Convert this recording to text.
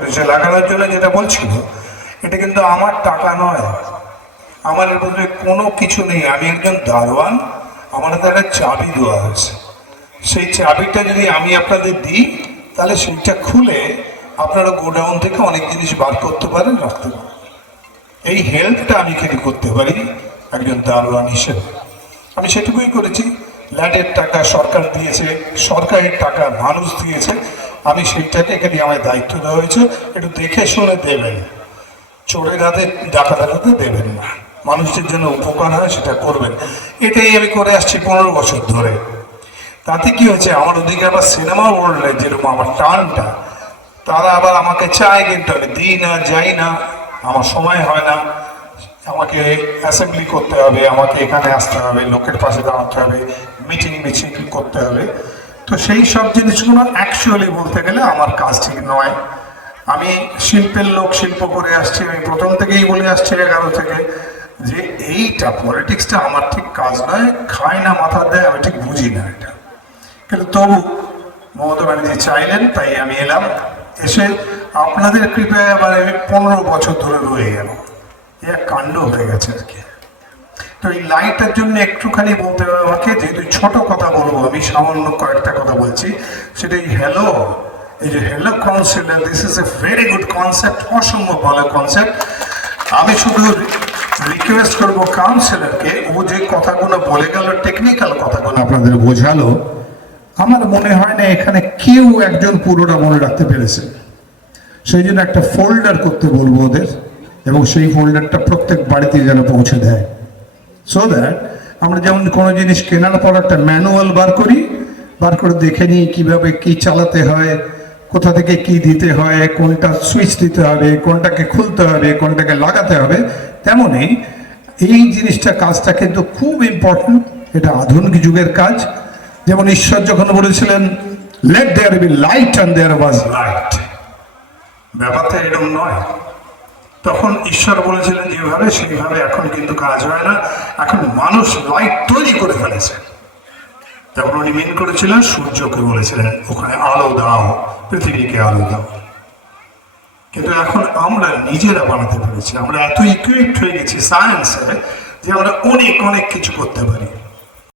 করেছে লাগানোর জন্য যেটা বলছিল, এটা কিন্তু আমার টাকা নয়, আমার এর মধ্যে কোনো কিছু নেই। আমি একজন দারোয়ান, আমার হাতে একটা চাবি দেওয়া হয়েছে। সেই চাবিটা যদি আমি আপনাদের দিই, তাহলে সেইটা খুলে আপনারা গোডাউন থেকে অনেক জিনিস বার করতে পারেন, রাখতে পারেন। এই হেল্পটা আমি কিন্তু করতে পারি একজন দারোয়ান হিসেবে। আমি সেটুকুই করেছি। ল্যান্ডের টাকা সরকার দিয়েছে, সরকারের টাকা মানুষ দিয়েছে, আমি সেইটাকে এখানে আমার দায়িত্ব দেওয়া হয়েছে। একটু দেখে শুনে দেবেন, চোরের হাতে ডাকাতের হাতে দেবেন না, মানুষের জন্য উপকার হয় সেটা করবেন। এটাই আমি করে আসছি 15 বছর ধরে। তাতে কি হয়েছে, আমার ওদিকে আবার সিনেমা ওয়ার্ল্ডে যেরকম আমার টানটা, তারা আবার আমাকে চায়, কিন্তু আমি দিই না, যাই না, আমার সময় হয় না। আমাকে অ্যাসেম্বলি করতে হবে, আমাকে এখানে আসতে হবে, লোকের পাশে দাঁড়াতে হবে, মিটিং করতে হবে। তো সেই সব জিনিসগুলো অ্যাকচুয়ালি বলতে গেলে আমার কাজ ঠিক নয়। আমি শিল্পের লোক, শিল্প করে আসছি। আমি প্রথম থেকেই বলে আসছি 11 থেকে যে এইটা পলিটিক্সটা আমার ঠিক কাজ নয়, খায় না মাথা দেয়, আমি ঠিক বুঝি না এটা। কিন্তু তবু মমতা ব্যানার্জি চাইলেন, তাই আমি এলাম। এসে আপনাদের কৃপায় আবার আমি 15 বছর ধরে রয়ে গেল। এক কাণ্ড হয়ে গেছে আর কি। তো এই লাইটটার জন্য একটুখানি বলতে হবে আমাকে, যেহেতু ছোট কথা বলবো, আমি সামান্য কয়েকটা কথা বলছি। সেটা এই হ্যালো, এই যে hello councillor, this is a very good concept, অসম্ভব ভালো কনসেপ্ট। আমি শুধু রিকোয়েস্ট করবো কাউন্সিলরকে, ও যে কথাগুলো বলে গেল, টেকনিক্যাল কথাগুলো আপনাদের বোঝালো, আমার মনে হয় না এখানে কেউ একজন পুরোটা মনে রাখতে পেরেছে। সেই জন্য একটা ফোল্ডার করতে বলবো ওদের, এবং সেই ফোল্ডারটা প্রত্যেক বাড়িতে যেন পৌঁছে দেয়। সো দ্যাট আমরা যেমন কোনো জিনিস কেনার পর একটা ম্যানুয়াল বার করে দেখে নিই কীভাবে কী চালাতে হয়, কোথা থেকে কি দিতে হয়, কোনটা সুইচ দিতে হবে, কোনটাকে খুলতে হবে, কোনটাকে লাগাতে হবে। তেমনই এই জিনিসটা, কাজটা কিন্তু খুব ইম্পর্টেন্ট। এটা আধুনিক যুগের কাজ। যেমন ঈশ্বর যখন বলেছিলেন let there be light and there was light, ব্যাপারটা এরকম নয়। তখন ঈশ্বর বলেছিলেন যেভাবে, সেইভাবে এখন কিন্তু কাজ হয় না। এখন মানুষ লাইট তৈরি করে ফেলেছে। তখন উনি মিন করেছিলেন সূর্যকে, বলেছিলেন ওখানে আলো দাও, পৃথিবীকে আলো দাও। কিন্তু এখন আমরা নিজেরা বানাতে পেরেছি। আমরা এত ইকুইপড হয়ে গেছি সায়েন্সে যে আমরা অনেক অনেক কিছু করতে পারি।